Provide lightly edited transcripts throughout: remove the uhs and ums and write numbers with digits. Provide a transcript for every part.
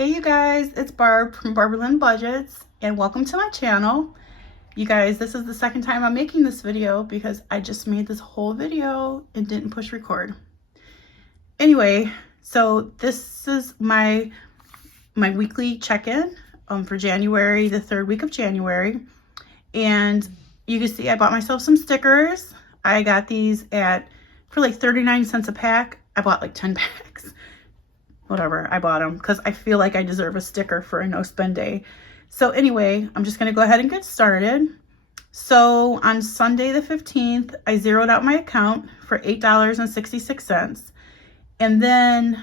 Hey you guys, it's Barb from Barb and I Budgets, and welcome to my channel. You guys, this is the second time I'm making this video because I just made this whole video and didn't push record. Anyway, so this is my weekly check-in for January, the third week of January. And you can see I bought myself some stickers. I got these for like 39 cents a pack. I bought like 10 packs. Whatever, I bought them because I feel like I deserve a sticker for a no spend day. So anyway, I'm just gonna go ahead and get started. So on Sunday the 15th, I zeroed out my account for $8.66. And then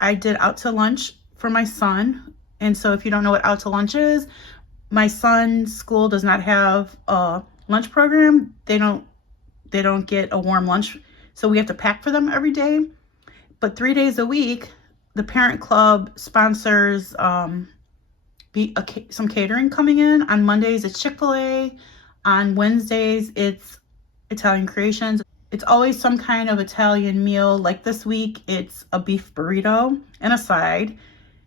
I did out to lunch for my son. And so if you don't know what out to lunch is, my son's school does not have a lunch program. They don't get a warm lunch. So we have to pack for them every day. But 3 days a week, the parent club sponsors some catering coming in. On Mondays, it's Chick-fil-A. On Wednesdays, it's Italian Creations. It's always some kind of Italian meal. Like this week, it's a beef burrito and a side.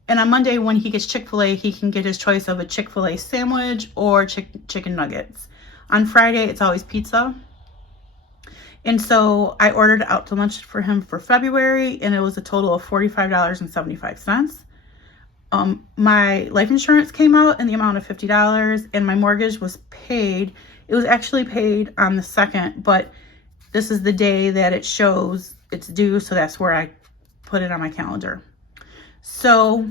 And on Monday, when he gets Chick-fil-A, he can get his choice of a Chick-fil-A sandwich or chicken nuggets. On Friday, it's always pizza. And so I ordered out to lunch for him for February, and it was a total of $45.75. My life insurance came out in the amount of $50, and my mortgage was paid. It was actually paid on the 2nd, but this is the day that it shows it's due, so that's where I put it on my calendar. So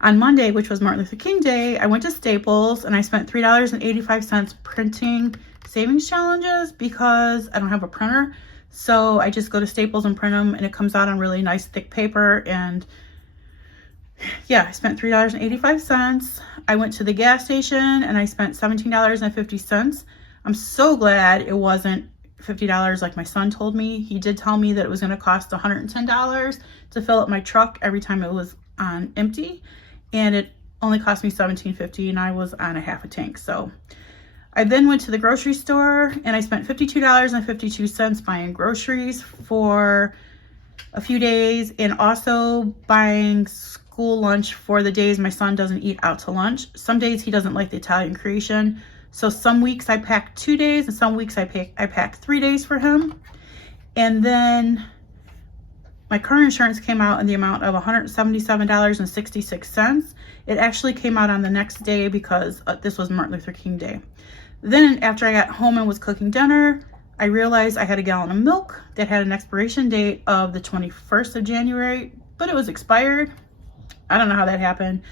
on Monday, which was Martin Luther King Day, I went to Staples, and I spent $3.85 printing savings challenges because I don't have a printer. So I just go to Staples and print them, and it comes out on really nice thick paper. And yeah, I spent $3.85. I went to the gas station and I spent $17.50. I'm so glad it wasn't $50 like my son told me. He did tell me that it was going to cost $110 to fill up my truck every time it was on empty, and it only cost me $17.50, and I was on a half a tank. So I then went to the grocery store and I spent $52.52 buying groceries for a few days, and also buying school lunch for the days my son doesn't eat out to lunch. Some days he doesn't like the Italian Creation. So some weeks I pack 2 days and some weeks I pack 3 days for him. And then my car insurance came out in the amount of $177.66. It actually came out on the next day because this was Martin Luther King Day. Then after I got home and was cooking dinner, I realized I had a gallon of milk that had an expiration date of the 21st of January, but it was expired. I don't know how that happened,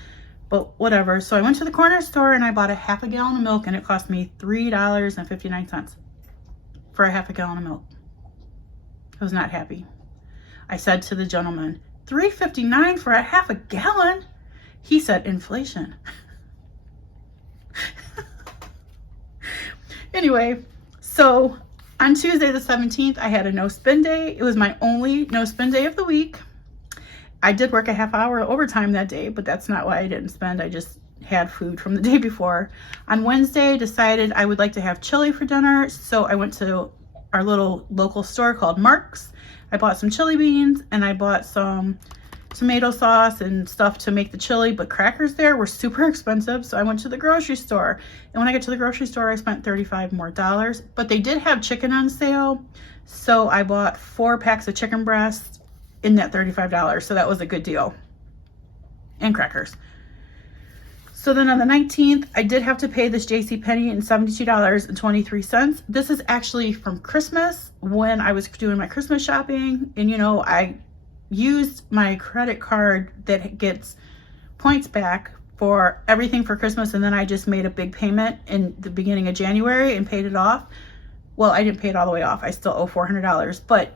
but whatever. So I went to the corner store and I bought a half a gallon of milk, and it cost me $3.59 for a half a gallon of milk. I was not happy. I said to the gentleman, $3.59 for a half a gallon? He said, inflation. Anyway, so on Tuesday the 17th, I had a no spend day. It was my only no spend day of the week. I did work a half hour overtime that day, but that's not why I didn't spend. I just had food from the day before. On Wednesday, decided I would like to have chili for dinner, so I went to our little local store called Mark's. I bought some chili beans, and I bought some tomato sauce and stuff to make the chili, but crackers there were super expensive, so I went to the grocery store. And when I got to the grocery store, I spent $35 more, but they did have chicken on sale, so I bought 4 packs of chicken breast in that $35, so that was a good deal, and crackers. So then on the 19th, I did have to pay this JCPenney in $72.23. This is actually from Christmas, when I was doing my Christmas shopping, and I used my credit card that gets points back for everything for Christmas, and then I just made a big payment in the beginning of January and paid it off. Well, I didn't pay it all the way off. I still owe $400, but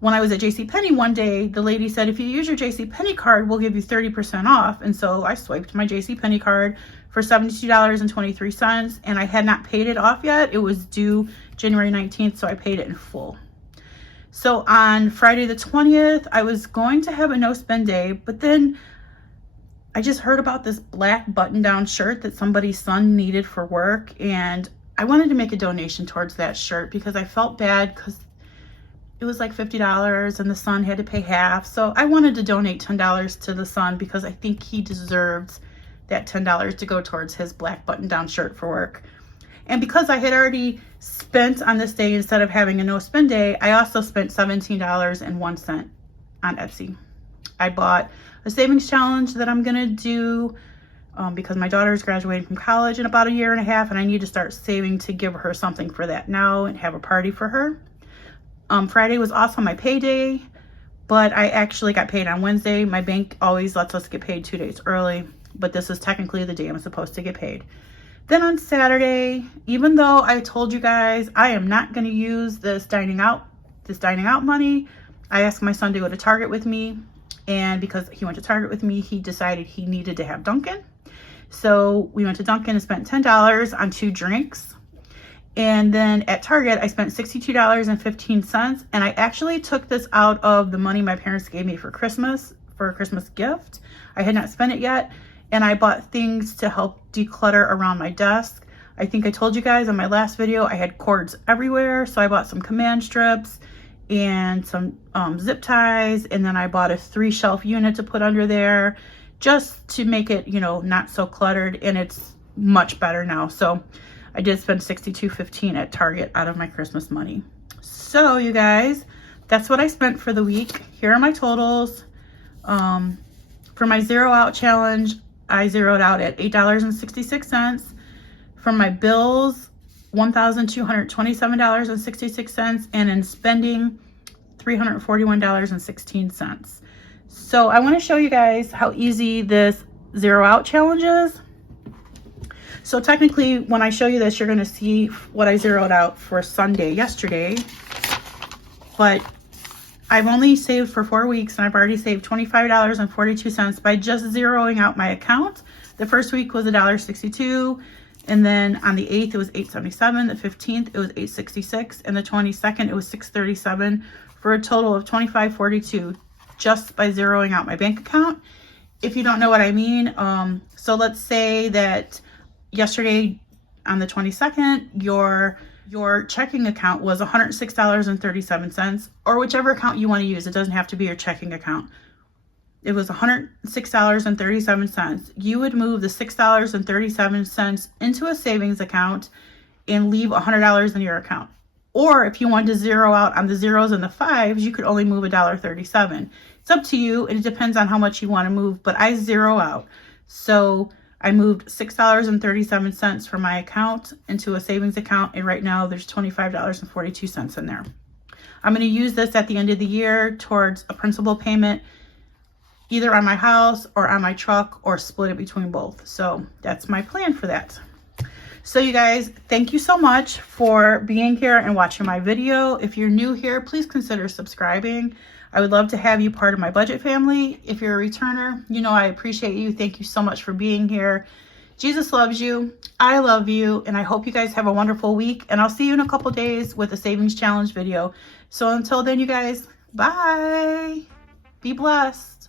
when I was at JCPenney one day, the lady said, if you use your JCPenney card, we'll give you 30% off. And so I swiped my JCPenney card for $72.23, and I had not paid it off yet. It was due January 19th, so I paid it in full. So on Friday the 20th, I was going to have a no spend day, but then I just heard about this black button-down shirt that somebody's son needed for work, and I wanted to make a donation towards that shirt because I felt bad because it was like $50 and the son had to pay half. So I wanted to donate $10 to the son because I think he deserves that $10 to go towards his black button-down shirt for work. And because I had already spent on this day, instead of having a no spend day, I also spent $17.01 on Etsy. I bought a savings challenge that I'm gonna do because my daughter is graduating from college in about a year and a half, and I need to start saving to give her something for that now and have a party for her. Friday was also my payday, but I actually got paid on Wednesday. My bank always lets us get paid 2 days early, but this is technically the day I'm supposed to get paid. Then on Saturday, even though I told you guys I am not going to use this dining out money, I asked my son to go to Target with me, and because he went to Target with me, he decided he needed to have Dunkin'. So we went to Dunkin' and spent $10 on 2 drinks. And then at Target, I spent $62.15, and I actually took this out of the money my parents gave me for Christmas, for a Christmas gift. I had not spent it yet, and I bought things to help declutter around my desk. I think I told you guys in my last video, I had cords everywhere, so I bought some command strips and some zip ties, and then I bought a 3-shelf unit to put under there just to make it, you know, not so cluttered, and it's much better now. So I did spend $62.15 at Target out of my Christmas money. So you guys, that's what I spent for the week. Here are my totals. For my zero out challenge, I zeroed out at $8.66. For my bills, $1,227.66, and in spending, $341.16. So I want to show you guys how easy this zero out challenge is. So technically, when I show you this, you're going to see what I zeroed out for Sunday yesterday. But I've only saved for 4 weeks, and I've already saved $25.42 by just zeroing out my account. The first week was $1.62, and then on the 8th it was $8.77, the 15th it was $8.66, and the 22nd it was $6.37, for a total of $25.42 just by zeroing out my bank account. If you don't know what I mean, so let's say that yesterday on the 22nd, your checking account was $106.37, or whichever account you want to use. It doesn't have to be your checking account. It was $106.37. You would move the $6.37 into a savings account and leave $100 in your account. Or if you wanted to zero out on the zeros and the fives, you could only move $1.37. It's up to you, and it depends on how much you want to move, but I zero out. So I moved $6.37 from my account into a savings account, and right now there's $25.42 in there. I'm going to use this at the end of the year towards a principal payment, either on my house or on my truck, or split it between both. So that's my plan for that. So you guys, thank you so much for being here and watching my video. If you're new here, please consider subscribing. I would love to have you part of my budget family. If you're a returner, you know I appreciate you. Thank you so much for being here. Jesus loves you. I love you. And I hope you guys have a wonderful week. And I'll see you in a couple days with a savings challenge video. So until then, you guys, bye. Be blessed.